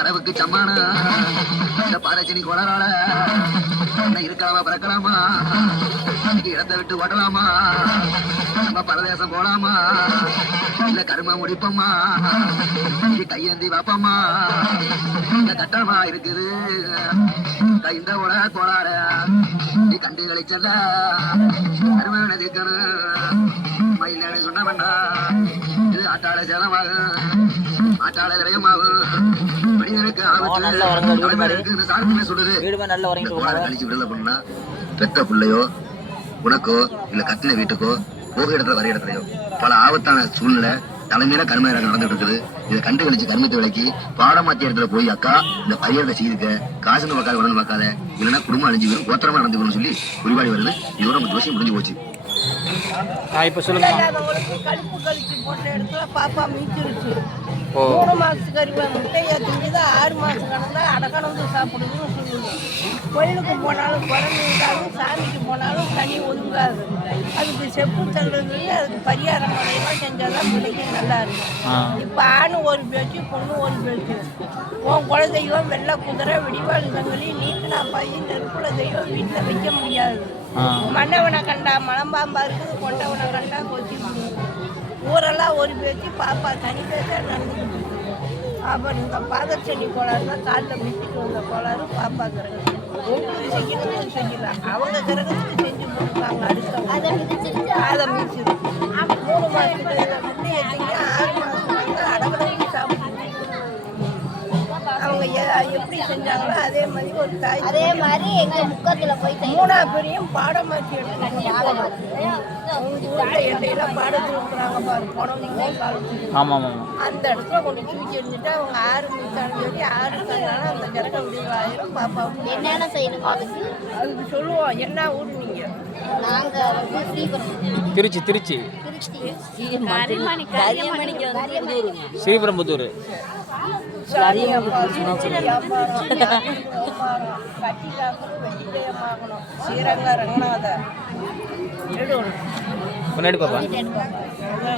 அரவுக்கு சம்மான இந்த பாரச்சனி கொளரால இருக்கலாமா பிறக்கலாமா இடத்தை விட்டு ஓட்டலாமா நம்ம பரதேசம் போலாமா இல்ல கரும முடிப்போமா கையேந்தி வாப்பம்மா இந்த கட்டமா இருக்குது இந்த உல கோளாற நீ கண்டு கழிச்சல்ல கருமனை தீர்க்கணும் மயில சொன்ன வேண்டா இது ஆட்டாள சேதமாகும் ஆட்டாள விரயமாகும் மனிதனுக்கு ஆபத்து சார்புமே சொல்லுது கழிச்சு விடல பண்ணா பெத்த பிள்ளையோ உனக்கோ இல்ல கட்டின வீட்டுக்கோ போக இடத்துல வர இடத்துலயோ பல ஆபத்தான சூழ்நிலை தலைமையில கர்ம நடந்துட்டு இருக்குது. இதை கண்டு கழிச்சு கர்மத்தை விலைக்கு பாடமாத்திய இடத்துல போய் அக்கா இந்த பரிகாரத்தை செய்திருக்க காசுன்னு பார்க்காத உடனே பார்க்காத இல்லைன்னா குடும்பம் அழிஞ்சுக்கணும் கோத்திரமா நடந்துக்கணும்னு சொல்லி குறிபாடி வருது. இதோட நம்ம தோஷம் முடிஞ்சு போச்சு. இப்ப சொல்லுங்க. கழுப்பு கழிச்சு போட்ட இடத்துல பாப்பா மீச்சிருச்சு. 3 மாசத்துக்கு அறிவா முட்டையா திங்குது. 6 மாசம் கணக்குல அடக்கணந்து சாப்பிடுதுன்னு சொல்லுங்க. கோயிலுக்கு போனாலும் குழந்தை இருந்தாலும் சாமிக்கு போனாலும் தனி ஒதுங்காது. அதுக்கு செப்பு தள்ளுறது அதுக்கு பரிகாரம் முறையெல்லாம் செஞ்சாதான் பிள்ளைக்கு நல்லா இருக்கும். இப்போ ஆணு ஒரு பேச்சு பொண்ணு ஒரு பேச்சு. உன் குலதெய்வம் வெள்ளை குதிரை வெடிவாள் தங்கலி நீட்டு நான் பையன் நெருப்புல தெய்வம் வீட்டில் வைக்க முடியாது. மன்னவனை கண்டா மலம்பாம்பா இருக்குது, கொண்டவனை கண்டா கொத்தி ஊரெல்லாம் ஒரு பேச்சு பாப்பா தனி பேச நடந்துக்கிட்டு. அப்புறம் இந்த பாதச்சனி கோளாறு தான் காலில் மிச்சிட்டு வந்த கோளாறு பாப்பா கிரகம். ஒவ்வொரு செய்யணும் செய்யலாம். அவங்க கிரகத்துக்கு செஞ்சு கொடுக்குறாங்க. அடுத்த அதை மிச்சிடும். 3 மாதத்துக்கு முன்னே எடுத்தீங்க 6 மாதம் வந்து அடக்கடை சாப்பிட்டு அவங்க எப்படி செஞ்சாங்களோ அதே மாதிரி ஒரு தாய் அதே மாதிரி எங்க முக்கத்துல போய் 3 பேரையும் பாடமாற்றி எடுத்துக்கிறாங்க. எல்லாம் பாடத்தில் இருக்கிறாங்க பாரு குழந்தைங்க. அந்த இடத்துல கொண்டு தூக்கி இருந்துட்டு அவங்க 6 மீட்டாலும் சொல்லி 6 தந்தாலும் அந்த கிரக விடிவாயிரும். பாப்பாவுக்கு என்னென்ன செய்யணும் அதுக்கு சொல்லுவோம். என்ன ஊர் நீங்க? நாங்க திருச்சி திருச்சி ஸ்ரீபெரும்புத்தூர். ஸ்ரீரங்க ரங்கநாதர் முன்னாடி பாப்பா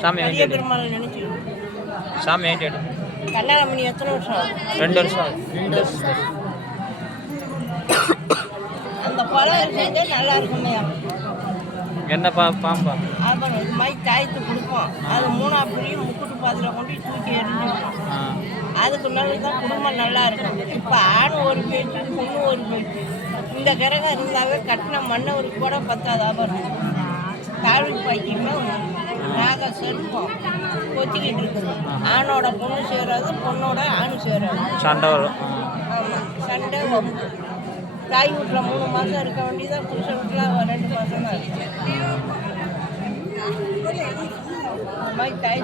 சாமி பெருமாள் நினைச்சு சாமி ஏன்ட்டு கல்யாணம் பண்ணி எத்தனை வருஷம்? 2 வருஷம். அந்த பழம் இருக்கிறதே நல்லா இருக்குமே. என்ன பாம்பா அப்புறம் இது மாதிரி தாயத்து கொடுப்போம். அது 3 பிரியும் முக்குட்டு பாத்திரம் கொண்டு தூக்கி எறிஞ்சிருக்கோம். அதுக்கு மேலே தான் குடும்பம் நல்லா இருக்கும். இப்போ ஆண் ஒரு பேச்சு பொண்ணு ஒரு பேச்சு. இந்த கிரகம் இருந்தாவே கட்டின மன்னவருக்கு கூட பத்தாது. அப்புறம் தாழ்வு பாய்க்குமே நாக செருப்போம் கொத்திக்கிட்டு இருக்குது. ஆணோட பொண்ணு சேராது, பொண்ணோட ஆண் சேராது. சண்டை வரும். ஆமாம், சண்டை வரும். தாய் வீட்டில் 3 மாதம் இருக்க வேண்டியதான், புருஷன் வீட்டில் 2 மாதம் தான் இருக்கு. அது மாதிரி தாய்